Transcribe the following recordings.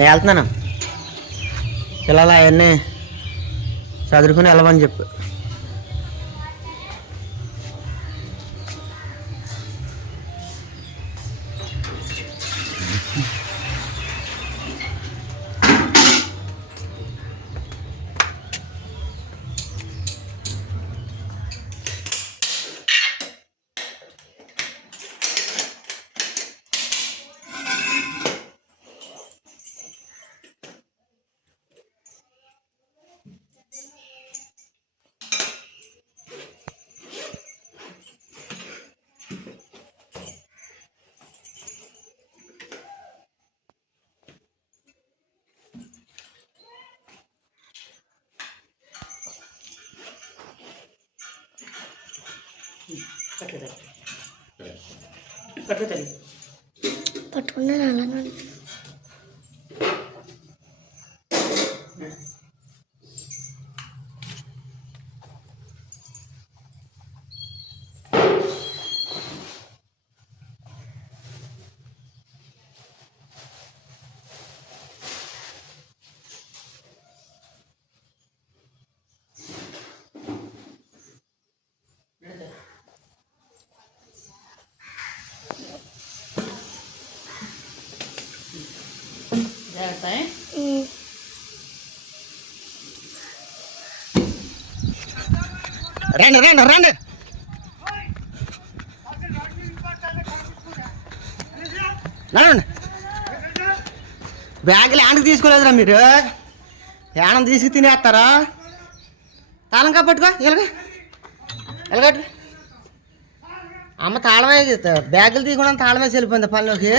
నేను వెళ్తున్నాను. పిల్లలు అవన్నీ చదువుకుని వెళ్ళమని చెప్పు. పట్టుకున్నాను అలానే ఉమ్. రండి రండి రండి. నడండి బ్యాగులు యాండ్కి తీసుకోలేదురా మీరు. యానం తీసుకు తినేస్తారా? తాళం పట్టుకో ఇలాగ ఇలాగట్టు అమ్మ తాళమే బ్యాగులు తీయకుండా తాళమే వెళ్ళిపోయింది పనిలోకి.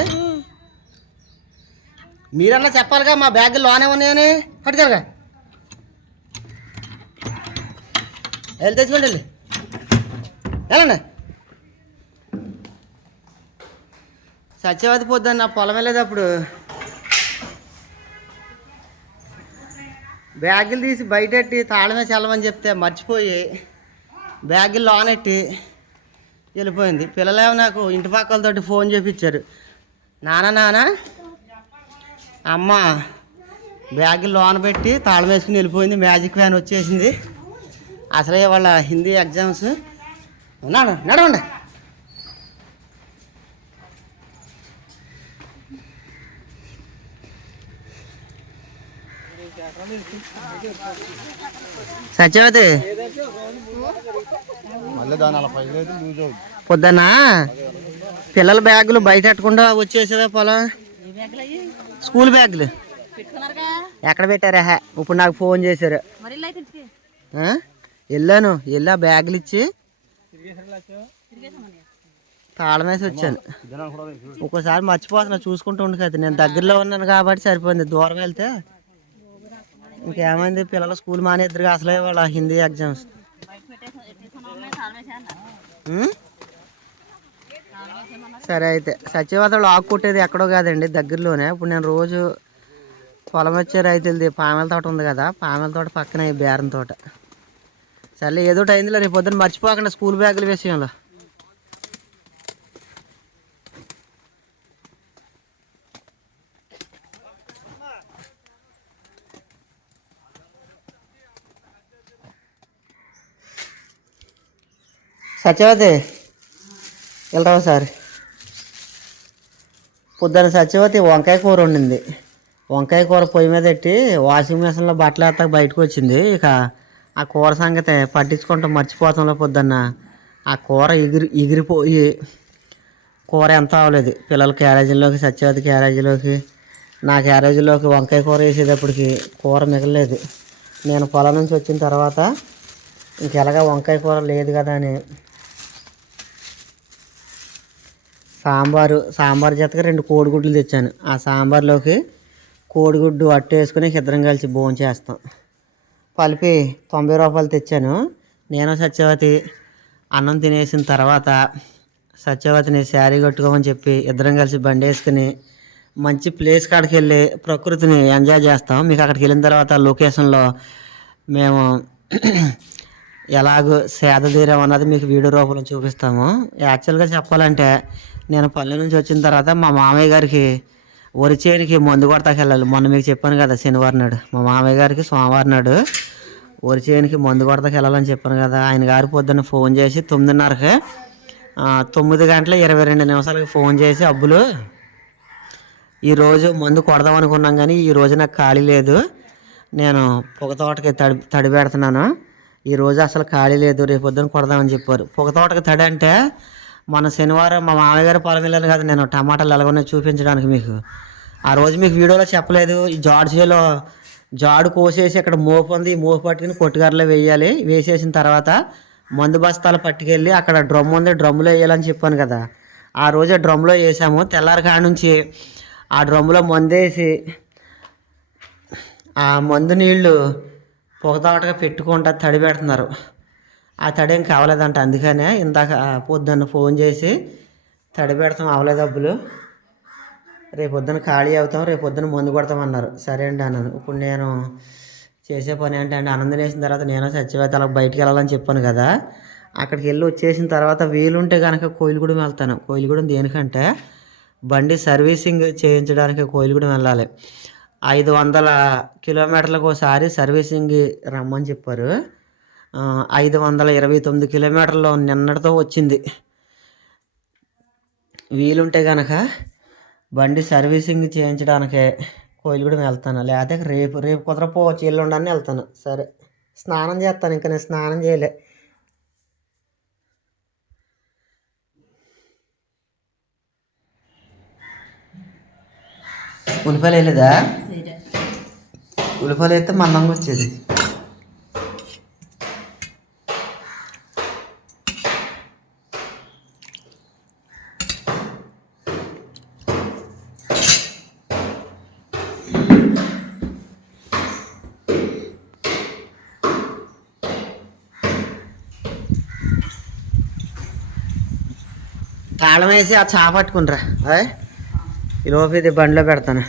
మీరన్నా చెప్పాలిగా మా బ్యాగ్లోనే ఉన్నాయని? పట్టుకెళ్ళగా వెళ్ళి తెచ్చుకోండి వెళ్ళి. వెళ్ళండి. సత్యవతి పొద్దున్న నా పొలం వెళ్ళేటప్పుడు బ్యాగులు తీసి బయటెట్టి తాళమే చల్లమని చెప్తే మర్చిపోయి బ్యాగులు లోనెట్టి వెళ్ళిపోయింది. పిల్లలేమో నాకు ఇంటి పక్కలతోటి ఫోన్ చేపించారు. నాన్న నానా అమ్మ బ్యాగులు లోన పెట్టి తాళం వేసుకుని వెళ్ళిపోయింది. మ్యాజిక్ వ్యాన్ వచ్చేసింది. అసలే వాళ్ళ హిందీ ఎగ్జామ్స్. ఉన్నాడు నడవండి. సత్యవతి పొద్దున్న పిల్లల బ్యాగులు బయట పెట్టకుండా వచ్చేసేవే పొలం. స్కూల్ బ్యాగులు. ఎక్కడ పెట్టారా? హే? ఇప్పుడు నాకు ఫోన్ చేశారు? వెళ్ళాను వెళ్ళి ఆ? బ్యాగులు ఇచ్చి తాళం వేసి వచ్చాను. ఒక్కోసారి మర్చిపోతున్నా చూసుకుంటూ ఉండు కదా నేను దగ్గరలో ఉన్నాను కాబట్టి సరిపోయింది. దూరం వెళ్తే ఇంకేమైంది? పిల్లలు స్కూల్ మానేద్దరు అసలే వాళ్ళ హిందీ ఎగ్జామ్స్? సరే అయితే. సత్యవతలు ఆకు కొట్టేది ఎక్కడో కాదండి దగ్గరలోనే. ఇప్పుడు నేను రోజు పొలం వచ్చే రైతులది పామెల తోట ఉంది కదా పామెల తోట పక్కన బేరం తోట. సర్లే ఏదో అయిందిలే రేపు పొద్దున్న మర్చిపోకుండా స్కూల్ బ్యాగుల విషయంలో. సత్యవతి వెళ్తావా సార్? పొద్దున సత్యవతి వంకాయ కూర వండింది. వంకాయ కూర పొయ్యి మీద పెట్టి వాషింగ్ మిషన్లో బట్టలు వేస్తాక బయటకు వచ్చింది. ఇక ఆ కూర సంగతి పట్టించుకుంటూ మర్చిపోతాంలో పొద్దున్న. ఆ కూర ఎగిరి ఎగిరిపోయి కూర ఎంత అవ్వలేదు. పిల్లల క్యారేజీలోకి సత్యవతి క్యారేజీలోకి నా క్యారేజీలోకి వంకాయ కూర వేసేటప్పటికి కూర మిగలలేదు. నేను పొలం నుంచి వచ్చిన తర్వాత ఇంకెలాగా వంకాయ కూర లేదు కదా అని సాంబారు సాంబార్ జతగా రెండు కోడిగుడ్లు తెచ్చాను. ఆ సాంబార్లోకి కోడిగుడ్డు అట్టు వేసుకుని ఇద్దరం కలిసి భోజనం చేస్తాం. కలిపి తొంభై రూపాయలు తెచ్చాను. నేను సత్యవతి అన్నం తినేసిన తర్వాత సత్యవతిని శారీ కట్టుకోమని చెప్పి ఇద్దరం కలిసి బండి వేసుకుని మంచి ప్లేస్ కాడికి వెళ్ళి ప్రకృతిని ఎంజాయ్ చేస్తాం. మీకు అక్కడికి వెళ్ళిన తర్వాత లొకేషన్లో మేము ఎలాగో సేద తీరాం అన్నది మీకు వీడియో రూపంలో చూపిస్తాము. యాక్చువల్గా చెప్పాలంటే నేను పల్లె నుంచి వచ్చిన తర్వాత మా మామయ్య గారికి వరి చేనికి మందు కొడతాకి వెళ్ళాలి. మొన్న మీకు చెప్పాను కదా శనివారం నాడు. మా మామయ్య గారికి సోమవారం నాడు వరి చేనికి మందు కొడతాకి వెళ్ళాలని చెప్పాను కదా. ఆయన గారు పొద్దున్న ఫోన్ చేసి తొమ్మిదిన్నరకి తొమ్మిది గంటల ఇరవై రెండు నిమిషాలకి ఫోన్ చేసి అబ్బులు ఈరోజు మందు కొడదాం అనుకున్నాం కానీ ఈ రోజు నాకు ఖాళీ లేదు. నేను పొగ తోటకి తడి తడి పెడుతున్నాను. ఈరోజు అసలు ఖాళీ లేదు. రేపు పొద్దున కొడదామని చెప్పారు. పొగ తోటకి తడి అంటే మన శనివారం మా మామయ్యగారు పొలం వెళ్ళాను కదా నేను టమాటాలు ఎలాగొన్నా చూపించడానికి మీకు. ఆ రోజు మీకు వీడియోలో చెప్పలేదు ఈ జాడు జాడు కోసేసి అక్కడ మోపు ఉంది మోపు పట్టుకుని కొట్టుగారిలో వేయాలి. వేసేసిన తర్వాత మందు బస్తాలు పట్టుకెళ్ళి అక్కడ డ్రమ్ ఉంది డ్రమ్లో వేయాలని చెప్పాను కదా. ఆ రోజే డ్రమ్లో వేసాము. తెల్లారి కాడ నుంచి ఆ డ్రమ్లో మందు వేసి ఆ మందు నీళ్ళు పొగతాటగా పెట్టుకుంటా తడి పెడుతున్నారు ఆ తడి ఏం కావలేదంట. అందుకనే ఇందాక పొద్దున్న ఫోన్ చేసి తడి పెడతాం అవలేదు డబ్బులు రేపు పొద్దున ఖాళీ అవుతాం రేపు పొద్దున మందు కొడతామన్నారు. సరే అండి అన్నాను ఇప్పుడు నేను చేసే పని ఏంటంటే ఆనందం వేసిన తర్వాత నేను సత్యవేత అలా బయటికి వెళ్ళాలని చెప్పాను కదా. అక్కడికి వెళ్ళి వచ్చేసిన తర్వాత వీలుంటే కనుక కోయిలగూడెం వెళ్తాను. కోయిలగూడెం దేనికంటే బండి సర్వీసింగ్ చేయించడానికి కోయిలగూడెం వెళ్ళాలి. ఐదు వందల కిలోమీటర్లకు ఒకసారి సర్వీసింగ్ రమ్మని చెప్పారు. ఐదు వందల ఇరవై తొమ్మిది కిలోమీటర్లు నిన్నటితో వచ్చింది. వీలుంటే కనుక బండి సర్వీసింగ్ చేయించడానికే కోయిలగూడెం వెళ్తాను. లేకపోతే రేపు రేపు కుదరపోవచ్చు ఎల్లుండని వెళ్తాను. సరే. స్నానం చేస్తాను. ఇంకా నేను స్నానం చేయలే. ఉల్లిపాయలు వేయలేదా? ఉల్లిపాయలు అయితే మందంగా వచ్చేది. తాళం వేసి ఆ చాప పట్టుకుంటారా అదే ఈ లోపు ఇది బండిలో పెడతాను.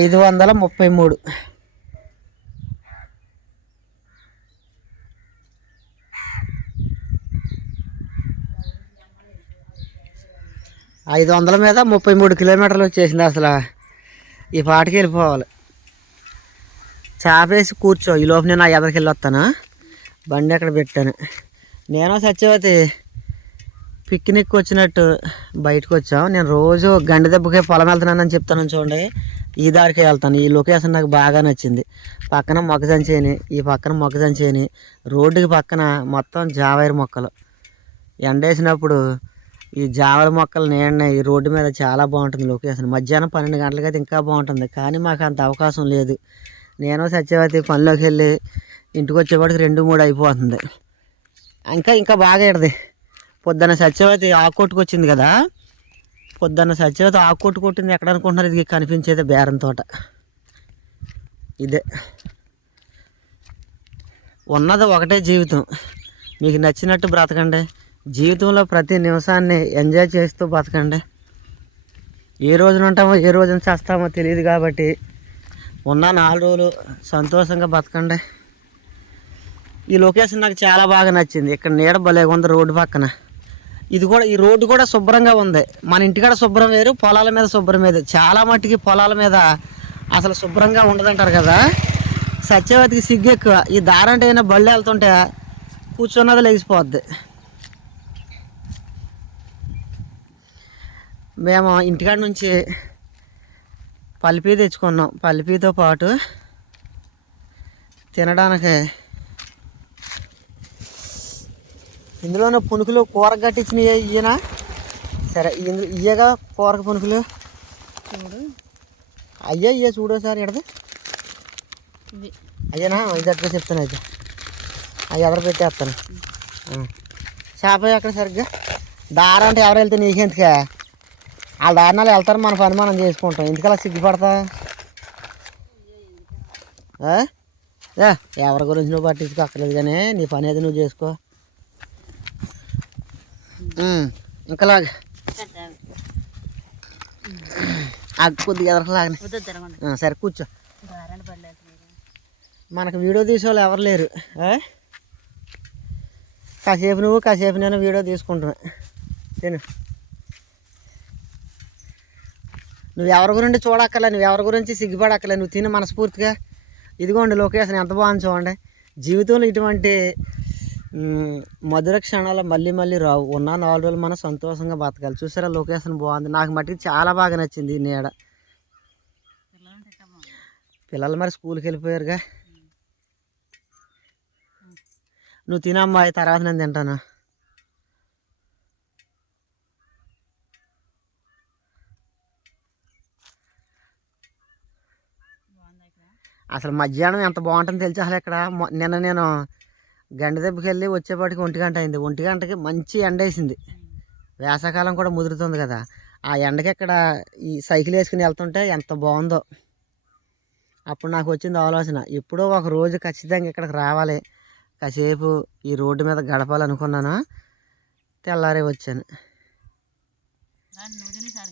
ఐదు వందల ముప్పై మూడు. ఐదు వందల మీద ముప్పై మూడు కిలోమీటర్లు వచ్చేసింది అసలు. ఈ పాటకి వెళ్ళిపోవాలి. చాపేసి కూర్చో. ఈ లోపు నేను ఆ ఎదరికి వెళ్ళి వస్తాను? బండి అక్కడ పెట్టాను. నేను సత్యవతి పిక్నిక్ వచ్చినట్టు బయటకు వచ్చాం. నేను రోజు గండి దెబ్బకే పొలం వెళ్తున్నానని చెప్తాను చూడండి. ఈ దారికి వెళ్తాను. ఈ లొకేషన్ నాకు బాగా నచ్చింది. పక్కన మొక్కజంచేని ఈ పక్కన మొక్కజంచేని రోడ్డుకి పక్కన మొత్తం జావైర్ మొక్కలు. ఎండేసినప్పుడు ఈ జావల మొక్కలు నీడన ఈ రోడ్డు మీద చాలా బాగుంటుంది లొకేషన్ మధ్యాహ్నం పన్నెండు గంటలకైతే ఇంకా బాగుంటుంది. కానీ మాకు అంత అవకాశం లేదు. నేను సత్యవతి పనిలోకి వెళ్ళి ఇంటికి వచ్చేప్పటికి రెండు మూడు అయిపోతుంది. ఇంకా ఇంకా బాగా ఇడది పొద్దున్న సత్యవతి ఆకు కదా? పొద్దున్న సత్యవతి ఆకుకొట్టు కొట్టింది ఎక్కడ అనుకుంటున్నారు? ఇది కనిపించేది బేరం తోట. ఇదే. ఉన్నది ఒకటే జీవితం. మీకు నచ్చినట్టు బ్రతకండి. జీవితంలో ప్రతి నిమిషాన్ని ఎంజాయ్ చేస్తూ బతకండి. ఏ రోజున ఉంటామో ఏ రోజున చేస్తామో తెలియదు కాబట్టి ఉన్న నాలుగు రోజులు సంతోషంగా బతకండి. ఈ లొకేషన్ నాకు చాలా బాగా నచ్చింది. ఇక్కడ నీడ భలేగా ఉంది రోడ్డు పక్కన. ఇది కూడా ఈ రోడ్డు కూడా శుభ్రంగా ఉంది. మన ఇంటికాడ శుభ్రం వేరు పొలాల మీద శుభ్రం వేరు. చాలా మట్టుకి పొలాల మీద అసలు శుభ్రంగా ఉండదంటారు కదా. సత్యవతికి సిగ్గు ఎక్కువ. ఈ దారంటే అయినా బళ్ళు వెళ్తుంటే కూర్చున్నది లేచిపోద్ది. మేము ఇంటికాడ నుంచి పల్పి తెచ్చుకున్నాం. పల్పితో పాటు తినడానికి ఇందులోనే పునుకులు కూర కట్టించినవి ఇయ్యనా సరే ఇందులో ఇయ్యగా కూరకు పునుకులు? చూడు. అయ్యా ఇయ్య చూడో సార్ ఎడది. అయ్యానా ఇది అట్లా చెప్తాను అయితే. అవి ఎదర పెట్టేస్తాను. చేప ఎక్కడ సరిగ్గా. దారి అంటే ఎవరు వెళ్తే నీకెందుకే? వాళ్ళ దారినాలు వెళ్తారు మన పని మనం చేసుకుంటాం. ఎందుకలా సిగ్గుపడతా? ఎవరి గురించి నువ్వు పట్టించుకోక్కర్లేదు కానీ నీ పని అయితే నువ్వు చేసుకో. ఉమ్, ఇంకలాగా. కొద్దిగా ఎదరకలాగనే సరే కూర్చో. మనకు వీడియో తీసేవాళ్ళు ఎవరు లేరు. కాసేపు నువ్వు కాసేపు నేను వీడియో తీసుకుంటున్నా. తిను. నువ్వు ఎవరి గురించి చూడక్కర్లే నువ్వు ఎవరి గురించి సిగ్గుపడక్కర్లే నువ్వు తిని మనస్ఫూర్తిగా. ఇదిగోండి లొకేషన్ ఎంత బాగుంది చూడండి. జీవితంలో ఇటువంటి మధుర క్షణాలు మళ్ళీ మళ్ళీ రావు. ఉన్న నాలుగు రోజులు మనం సంతోషంగా బతకాలి. చూసారా లొకేషన్ బాగుంది. నాకు మట్టుకు చాలా బాగా నచ్చింది ఈ నీడ. పిల్లలు మరి స్కూల్కి వెళ్ళిపోయారుగా. నువ్వు తినమ్మాయి తర్వాత నేను తింటాను. అసలు మధ్యాహ్నం ఎంత బాగుంటుందో తెలిసి అసలు ఇక్కడ నిన్న నేను గంట దెబ్బకి వెళ్ళి వచ్చేపాటికి ఒంటి గంట అయింది. ఒంటి గంటకి మంచి ఎండ వేసింది. వేసవకాలం కూడా ముదురుతుంది కదా. ఆ ఎండకి ఇక్కడ ఈ సైకిల్ వేసుకుని వెళ్తుంటే ఎంత బాగుందో. అప్పుడు నాకు వచ్చింది ఆలోచన. ఎప్పుడో ఒక రోజు ఖచ్చితంగా ఇక్కడికి రావాలి. కాసేపు ఈ రోడ్డు మీద గడపాలనుకున్నాను? తెల్లారే వచ్చాను.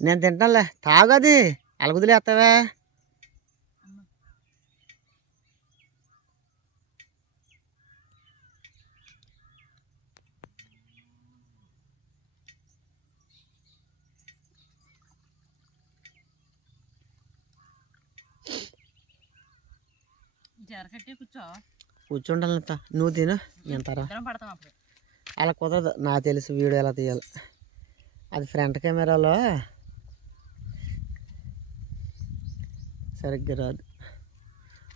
నేను తింటానులే. తాగది అలగుదిలేస్తావా జరకట్టి కూర్చో. కూర్చుంటాను నువ్వు తిను నేను అప్పుడు. అలా కుదరదు. నాకు తెలుసు వీడియో ఎలా తీయాలి. అది ఫ్రంట్ కెమెరాలో సరిగ్గా రాదు.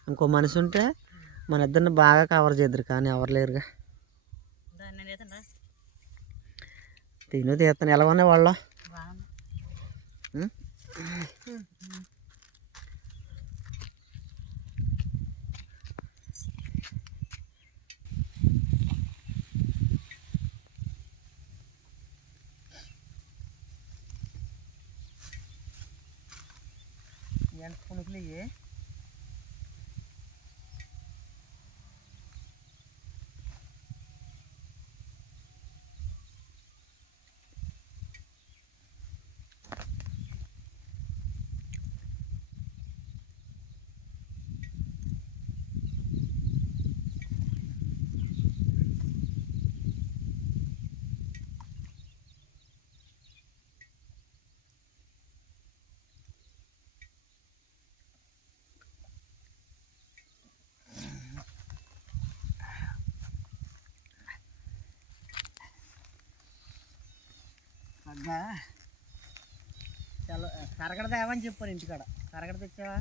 ఇంకో మనిషి ఉంటే మన ఇద్దరిని బాగా కవర్ చేద్దరు కానీ ఎవరు లేరుగా. తిను తీస్తాను ఎలా ఉన్నాయి వాళ్ళు బాగుంది ఉం? ఎంత పునుకులు అబ్బా చలో కరగడ తేవని చెప్పాను ఇంటికాడ. కరగడ తెచ్చావా?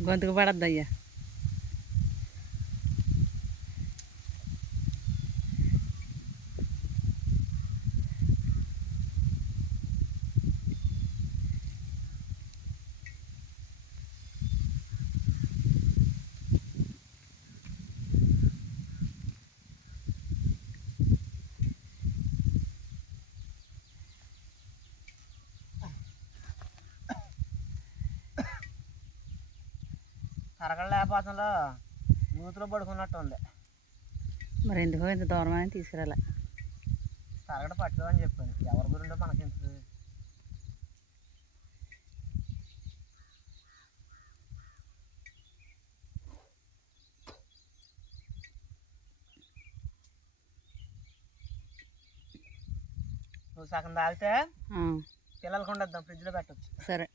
గొంతుకు పడద్దయ్యా. లేపాసంలో నూతిలో పడుకున్నట్టు ఉంది. మరి ఎందుకో ఇంత దూరం అని తీసుకురాలే. తరగడ పట్టుకోమని చెప్పాను. ఎవరి గురిండో మనకి నువ్వు సగం తాగితే పిల్లలకు ఉండద్దాం ఫ్రిడ్జ్లో పెట్టచ్చు. సరే.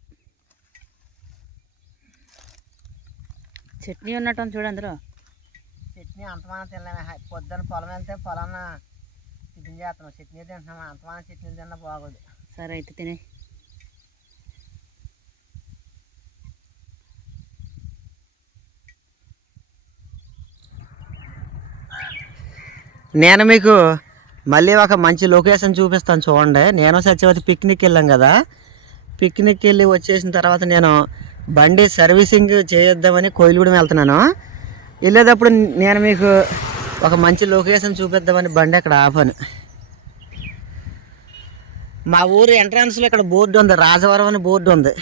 చట్నీ ఉన్నట్టు ఉంది చూడు అందులో. చట్నీ అంతమానం తినలేమే. పొద్దున్న పొలం వెళ్తే పొలాన్న టిఫిన్ చేస్తున్నాం. చట్నీ తింటున్నాం అంతమానం చట్నీ తిన్నా బాగోదు. సరే అయితే తినే. నేను మీకు మళ్ళీ ఒక మంచి లొకేషన్ చూపిస్తాను చూడండి. నేను సత్యవతి పిక్నిక్ వెళ్ళాం కదా. పిక్నిక్ వెళ్ళి వచ్చేసిన తర్వాత నేను బండి సర్వీసింగ్ చేయొద్దామని కోయిలగూడెం వెళ్తున్నాను. వెళ్ళేటప్పుడు నేను మీకు ఒక మంచి లొకేషన్ చూపిద్దామని బండి అక్కడ ఆపాను. మా ఊరు ఎంట్రన్స్లో ఇక్కడ బోర్డు ఉంది రాజవరం అని బోర్డు ఉంది.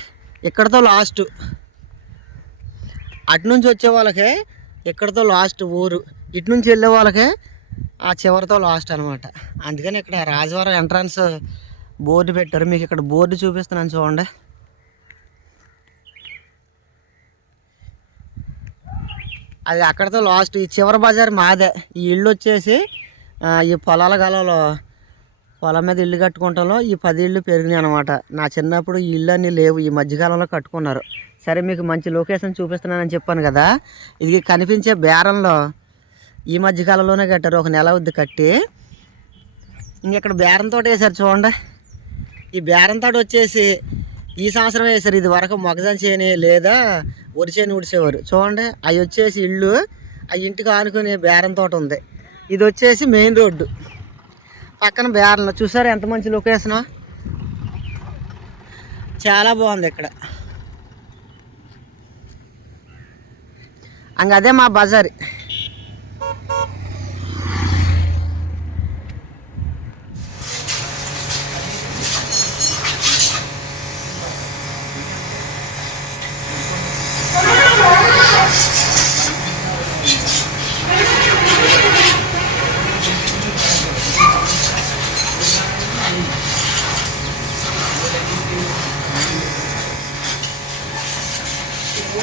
ఇక్కడతో లాస్ట్. అటు నుంచి వచ్చే వాళ్ళకి ఇక్కడతో లాస్ట్ ఊరు. ఇటు నుంచి వెళ్ళే వాళ్ళకి ఆ చివరితో లాస్ట్ అనమాట అందుకని ఇక్కడ రాజవరం ఎంట్రన్స్ బోర్డు పెట్టారు. మీకు ఇక్కడ బోర్డు చూపిస్తున్నాను చూడండి. అది అక్కడితో లాస్ట్ ఈ చివరి బజార్ మాదే. ఈ ఇల్లు వచ్చేసి ఈ పొలాల గలలో పొలం మీద ఇల్లు కట్టుకుంటాలో ఈ పది ఇళ్ళు పెరిగినాయి అనమాట నా చిన్నప్పుడు ఈ ఇల్లు అన్నీ లేవు ఈ మధ్యకాలంలో కట్టుకున్నారు. సరే మీకు మంచి లొకేషన్ చూపిస్తున్నానని చెప్పాను కదా. ఇది కనిపించే బేరంలో ఈ మధ్యకాలంలోనే కట్టారు ఒక నెల వద్దు కట్టి. ఇంక ఇక్కడ బేరంతో వేసారు చూడండి. ఈ బేరంతో వచ్చేసి ఈ సంవత్సరం వేసారు ఇది వరకు మొగజాన్ చేయని లేదా వరి చేయని ఉడిసేవారు చూడండి అవి వచ్చేసి ఇల్లు ఆ ఇంటికి ఆనుకునే బేరం తోట ఉంది. ఇది వచ్చేసి మెయిన్ రోడ్డు. పక్కన బేరంలో చూసారు ఎంత మంచి లొకేషన్? చాలా బాగుంది ఇక్కడ. అంగ అదే మా బజార్.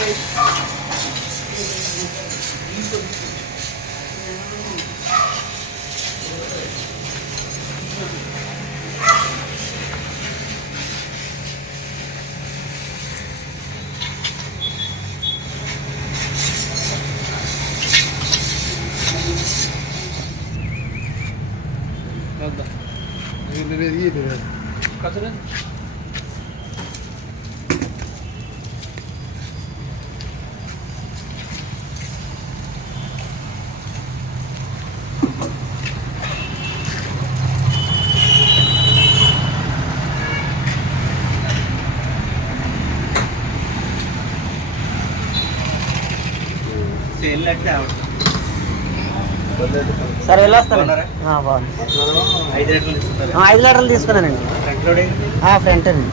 guys. సరే వెళ్ళొస్తాను ఐదు లీటర్లు తీసుకున్నానండి. ఫ్రంట్ అండి.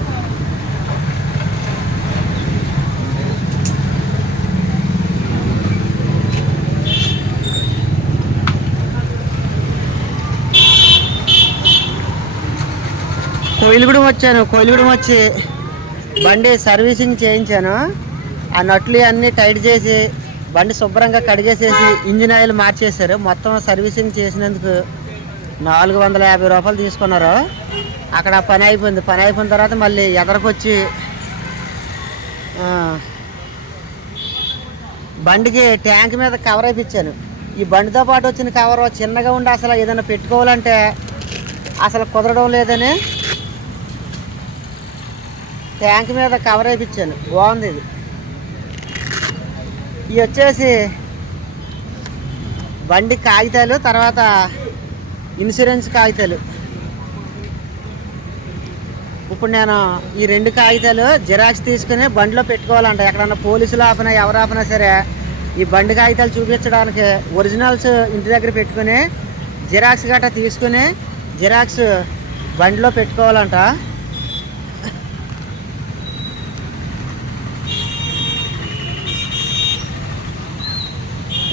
కోయిలగూడెం వచ్చాను కోయిలగూడెం వచ్చి బండి సర్వీసింగ్ చేయించాను. ఆ నట్లు అన్నీ టైట్ చేసి బండి శుభ్రంగా కడిగేసేసి ఇంజిన్ ఆయిల్ మార్చేశారు. మొత్తం సర్వీసింగ్ చేసినందుకు నాలుగు వందల యాభై రూపాయలు తీసుకున్నారు. అక్కడ పని అయిపోయింది. పని అయిపోయిన తర్వాత మళ్ళీ ఎదరకొచ్చి బండికి ట్యాంక్ మీద కవర్ అయిపించాను ఈ బండితో పాటు వచ్చిన కవర్ చిన్నగా ఉండి అసలు ఏదైనా పెట్టుకోవాలంటే అసలు కుదరడం లేదని ట్యాంక్ మీద కవర్ అయిపించాను బాగుంది ఇది. ఇవి వచ్చేసి బండి కాగితాలు తర్వాత ఇన్సూరెన్స్ కాగితాలు. ఇప్పుడు నేను ఈ రెండు కాగితాలు జిరాక్స్ తీసుకుని బండిలో పెట్టుకోవాలంట. ఎక్కడన్నా పోలీసులు ఆపినా ఎవరు ఆపినా సరే ఈ బండి కాగితాలు చూపించడానికి ఒరిజినల్స్ ఇంటి దగ్గర పెట్టుకుని జిరాక్స్ గట్రా తీసుకుని జిరాక్స్ బండిలో పెట్టుకోవాలంట.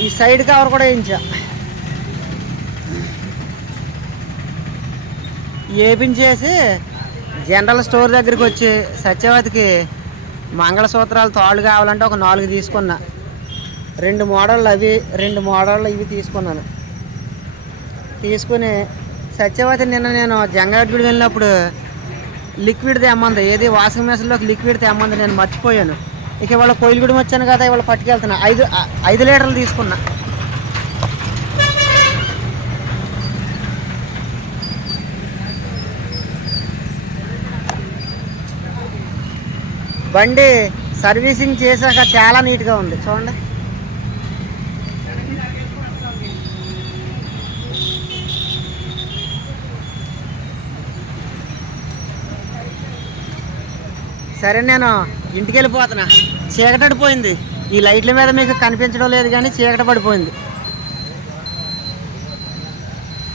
ఈ సైడ్ కవర్ కూడా వేయించా. వేపించేసి జనరల్ స్టోర్ దగ్గరికి వచ్చి సత్యవతికి మంగళసూత్రాలు తాళ్ళు కావాలంటే ఒక నాలుగు తీసుకున్నా. రెండు మోడళ్ళు అవి రెండు మోడళ్ళు ఇవి తీసుకున్నాను. తీసుకుని సత్యవతి నిన్న నేను జంగారెడ్డి వెళ్ళినప్పుడు లిక్విడ్ తెమ్మంది. ఏది వాషింగ్ మెషిన్లోకి లిక్విడ్ తెమ్మంది. నేను మర్చిపోయాను. ఇక ఇవాళ కోయిలగూడెం వచ్చాను కదా ఇవాళ పట్టుకెళ్తున్నా. ఐదు ఐదు లీటర్లు తీసుకున్నా. బండి సర్వీసింగ్ చేశాక చాలా నీట్గా ఉంది. చూడండి. సరే నేను ఇంటికి వెళ్ళిపోతున్నా చీకటడిపోయింది. ఈ లైట్ల మీద మీకు కనిపించడం లేదు కానీ చీకట పడిపోయింది.